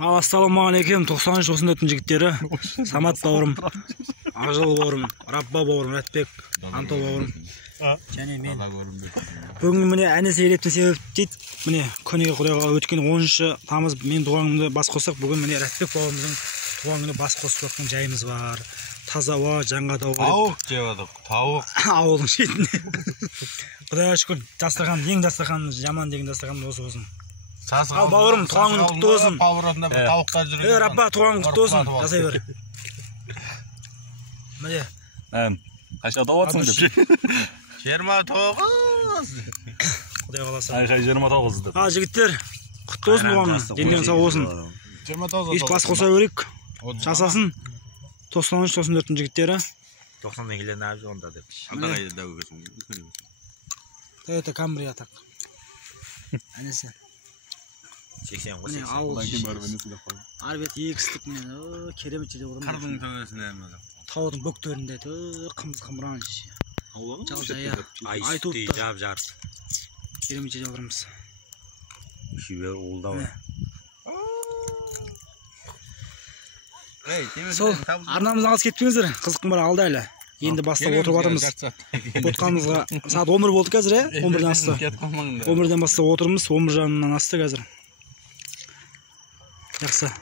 Ассалаумағалейкум, 93-94 жігіттері. Самат бауырым, Ақжол бауырым, Рабба бауырым, Рәтбек, Анто бауырым. Және мен. Бүгін міне әнесі елептің себеп дейді. Міне көне құдайға өткен 10 тамыз мен туған күнімді бас қоссақ, бүгін міне Рәтбек бауырымыздың туған күні бас қосып жатқан жайымыз бар. Таза ауа, жаңға тауық. Тауық жевадық, тауық. Ауылдың шетінде. Құдайға шүкір, дастархан, ең дастархан, жаман деген дастархан осы болсын. Ал бауырым, туған күн құтты болсын. Тауықтар жүрген. Рабба, туған күн құтты болсын. Жасай бер. Міне. Қашқа тауатсың деп. 29. Құдай қаласа. Қай 29 деп. Жігіттер, құтты болсын туған күн. Денген сау болсын. 29. Еш бас қоса көрейік. Жасасын. 93-94 жігіттері. 90 келген әбі онда деп. Алдағай дәу көсің. Toyota Camry атақ. Әнесі. 80 Міне ауыл. Арбет екістік мен. Керемет жерде орын. Қардың төбесінде әмі. Таудың бөктерінде. Қымыз қымыран. Жал жая. Айтуытты. Жап-жар. Керемет жерде орынымыз. Шүйбе олда бар. Сол, арнамыздан алыс кетпеңіздер. Қызықым бар алда әлі. Енді бастап отырып жатырмыз. Отқанымызға сағат 11 болды қазір, 11-ден асты. 11-ден бастап отырмыз, 11 жарымнан асты қазір. Жақсы.